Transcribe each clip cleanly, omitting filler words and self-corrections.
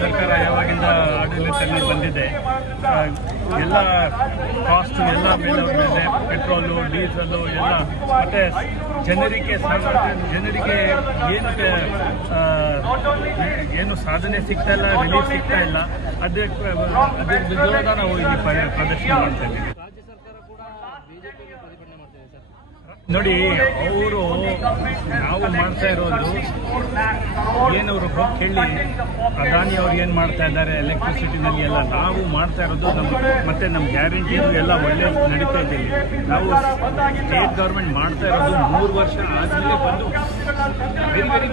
ಸರ್ಕಾರ ಯಾವಾಗಿಂದ ಆಡಳಿತದಲ್ಲಿ ಬಂದಿದೆ ಎಲ್ಲ ಕಾಸ್ಟ್ ಎಲ್ಲ ಮೇಲೆ ಪೆಟ್ರೋಲು ಡೀಸೆಲ್ಲು ಎಲ್ಲ ಮತ್ತು ಜನರಿಗೆ ಏನು ಸಾಧನೆ ಸಿಗ್ತಾ ಇಲ್ಲ, ರಿಲೀಫ್ ಸಿಗ್ತಾ ಇಲ್ಲ. ಅದ್ರ ವಿರೋಧ ನಾವು ಇಲ್ಲಿ ಪ್ರದರ್ಶನ ಮಾಡ್ತಾ ಇದ್ದೀವಿ. ನೋಡಿ, ಅವರು ನಾವು ಮಾಡ್ತಾ ಇರೋದು ಏನವರು ಕೇಳಿ ಅದಾನಿ ಅವ್ರು ಏನು ಮಾಡ್ತಾ ಇದ್ದಾರೆ ಎಲೆಕ್ಟ್ರಿಸಿಟಿನಲ್ಲಿ ಎಲ್ಲ, ನಾವು ಮಾಡ್ತಾ ಇರೋದು ಮತ್ತೆ ನಮ್ಮ ಗ್ಯಾರಂಟಿ ಎಲ್ಲ ಒಳ್ಳೆ ನಡೀತಾ ಇದ್ದೀವಿ. ನಾವು ಸ್ಟೇಟ್ ಗೌರ್ಮೆಂಟ್ ಮಾಡ್ತಾ ಇರೋದು 3 ವರ್ಷ ಆದಮೇಲೆ ಬಂದು ವೆರಿ ವೆರಿ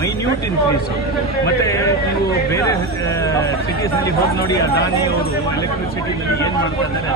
ಮೈನ್ಯೂಟ್ ಇನ್ಕ್ರೀಸು. ಮತ್ತು ನೀವು ಬೇರೆ ಸಿಟೀಸಲ್ಲಿ ಹೋಗಿ ನೋಡಿ ಅದಾನಿ ಅವರು ಎಲೆಕ್ಟ್ರಿಸಿಟಿನಲ್ಲಿ ಏನು ಮಾಡ್ತಾ ಇದ್ದಾರೆ.